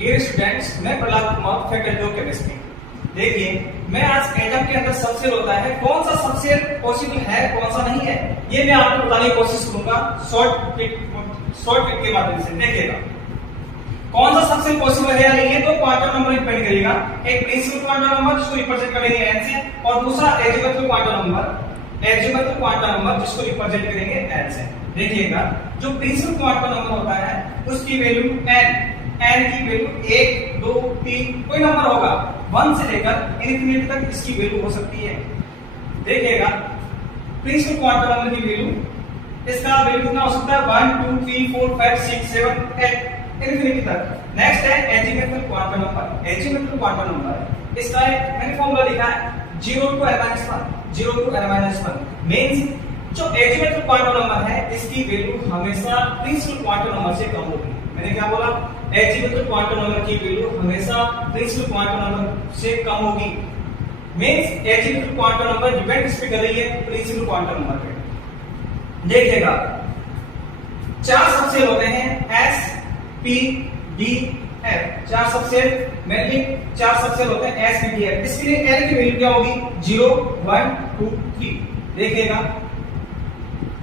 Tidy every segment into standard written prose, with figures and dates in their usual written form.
Dear students, मैं Prahlad Kumar, faculty of chemistry. देखिए, मैं आज एटम के अंदर सबसेल होता है, कौन सा सबसेल पॉसिबल है, कौन सा नहीं है, ये मैं आपको बताने की कोशिश करूंगा शॉर्ट ट्रिक के माध्यम से। देखिएगा, कौन सा सबसेल पॉसिबल है या नहीं है, तो क्वांटम नंबर डिपेंड करेगा। एक प्रिंसिपल क्वांटम नंबर जिसको रिप्रेजेंट करेंगे n से, और दूसरा एल्जेब्रिक क्वांटम नंबर जिसको रिप्रेजेंट करेंगे n से। देखिएगा, जो प्रिंसिपल क्वांटम नंबर होता है उसकी वैल्यू n की वैल्यू 1 2 3 कोई नंबर होगा, 1 से लेकर इनफिनिटी तक इसकी वैल्यू हो सकती है। देखिएगा, प्रिंसिपल क्वांटम नंबर की वैल्यू, इसका वैल्यू कितना हो सकता है, 1 2 3 4 5 6 7 8 इनफिनिटी तक। नेक्स्ट है algebraic quantum number. Algebraic quantum number, इसका मैंने फॉर्मूला लिखा है 0 to n-1 मींस जो एल्जेब्रिक क्वांटम नंबर है इसकी वैल्यू हमेशा प्रिंसिपल क्वांटम नंबर से कम होगी। मैंने क्या बोला, एल्जेब्रिक क्वांटम नंबर की वैल्यू हमेशा प्रिंसिपल क्वांटम नंबर से कम होगी। Means algebraic quantum number depend किस पे कर रही है, प्रिंसिपल क्वांटम नंबर पे। देखिएगा, 4 सबसेल होते हैं S P D F, 4 subshell mainly 4 subshell होते हैं S P D F। इसके लिए L की वैल्यू क्या होगी, 0 1 2 3। देखिएगा,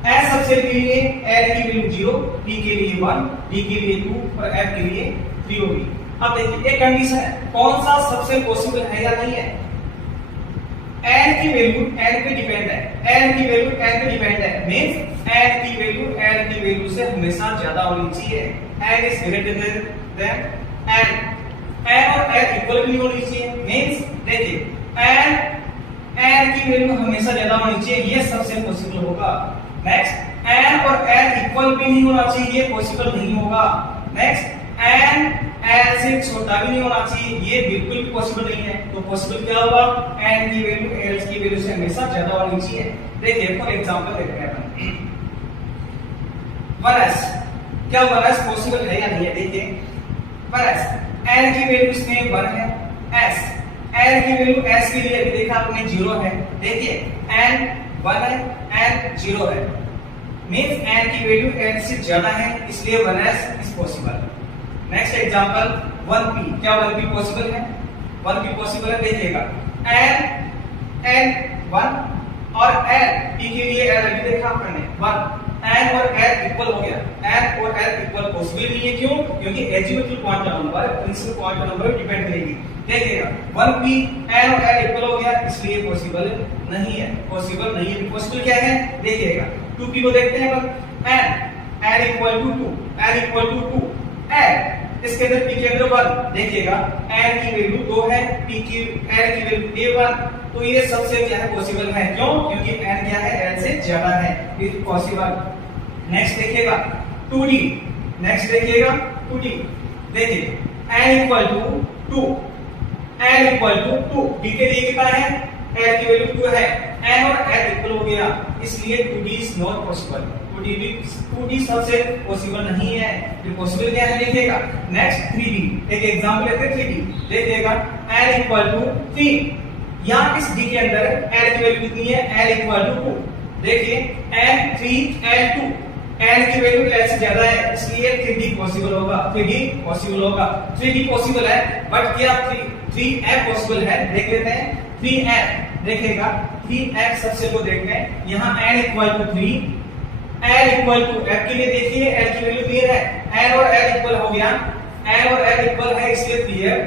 S सबसेल के लिए L की वैल्यू 0, P के लिए 1, D के लिए 2 और F के लिए 3 होगी। अब देखिए, एक कंडीशन है, कौन सा सबसेल पॉसिबल है या नहीं है। N की वैल्यू N पे डिपेंड है, N की वैल्यू N पे डिपेंड है, मींस N की वैल्यू L की वैल्यू से हमेशा ज्यादा होनी चाहिए। N is greater than N, N और L इक्वल भी नहीं होनी चाहिए। मींस देखिए, N की वैल्यू हमेशा ज्यादा होनी चाहिए, ये सबसे पॉसिबल होगा। नेक्स्ट, N और L इक्वल भी नहीं होना चाहिए, ये पॉसिबल नहीं होगा। नेक्स्ट, N L से छोटा भी नहीं होना चाहिए, ये बिल्कुल भी पॉसिबल नहीं है। तो पॉसिबल क्या होगा, N की वैल्यू L की वैल्यू से हमेशा ज्यादा होनी चाहिए। देखिए, फॉर एग्जांपल देखते हैं अपन 1s, क्या 1s पॉसिबल है या नहीं है। देखिए, 1s N की वैल्यू इसमें 1 है, S L की वैल्यू S के लिए देखा आपने 0 है। देखिए, N 1 है, N 0 है, मींस N की वैल्यू N से ज्यादा है, इसलिए 1s is possible. Next example 1p, क्या 1p पॉसिबल है, 1p पॉसिबल है। देखिएगा, N 1 और L p के लिए L अभी देखा आपने 1, N और L इक्वल हो गया, N और L इक्वल पॉसिबल नहीं है। क्यों, क्योंकि algebraic quantum number principal quantum number पर डिपेंड करेगी। देखिएगा, 1p N और L इक्वल हो गया, इसलिए पॉसिबल नहीं है, पॉसिबल नहीं है। पॉसिबल क्या है, देखिएगा 2p को देखते हैं अपन, N equal to 2, N equal to 2, L इसके अंदर p के अंदर 1। देखिएगा, N की वैल्यू 2 है, p की L की वैल्यू 1, तो ये सबसे क्या है, पॉसिबल है। क्यों, क्योंकि N क्या है, L से ज्यादा है, इज पॉसिबल। नेक्स्ट देखिएगा 2d, नेक्स्ट देखिएगा 2d। देखिए, N equal to 2, L equal to 2, d के लिए कितना है, L की वैल्यू 2 है, N और L इक्वल हो गया, इसलिए 2d is not possible. 2d सबसे पॉसिबल नहीं है। ये पॉसिबल क्या है, देखिएगा। नेक्स्ट 3d, एक एग्जांपल लेते हैं 3d। देखिएगा, n इक्वल टू 3, यहां इस d के अंदर l की वैल्यू कितनी है, l इक्वल टू 2। देखिए, n 3 l 2, n की वैल्यू l से ज्यादा है, इसलिए 3d पॉसिबल होगा, 3d पॉसिबल होगा। 3d पॉसिबल है, बट क्या 3f पॉसिबल है, देख लेते हैं 3f। देखिएगा, 3f सबसे को देखते हैं, यहां n equal to 3, L equal to F के लिए देखिए, L की वैल्यू 3 है, N और L इक्वल हो गया, N और L इक्वल है, इसलिए 3f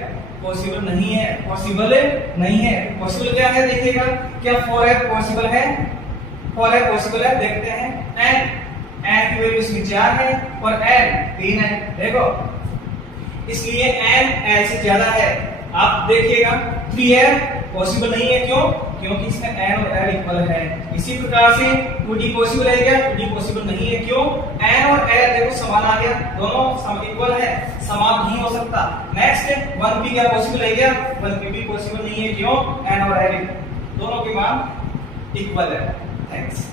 पॉसिबल नहीं है, पॉसिबल नहीं है। पॉसिबल क्या है, देखिएगा, क्या 4f पॉसिबल है, 4f पॉसिबल है। देखते हैं, N की वैल्यू इसमें 4 है और L 3 है। देखो, इसलिए N L से ज्यादा है। आप देखिएगा, 3f पॉसिबल नहीं है। क्यों, क्योंकि इसमें n और l इक्वल है। इसी प्रकार से 2d पॉसिबल है क्या, 2d पॉसिबल नहीं है। क्यों, n और l देखो समान आ गया, दोनों सम इक्वल है, समान नहीं हो सकता। नेक्स्ट 1p क्या पॉसिबल है क्या, 1p भी पॉसिबल नहीं है। क्यों, n और l दोनों के मान इक्वल है। थैंक्स।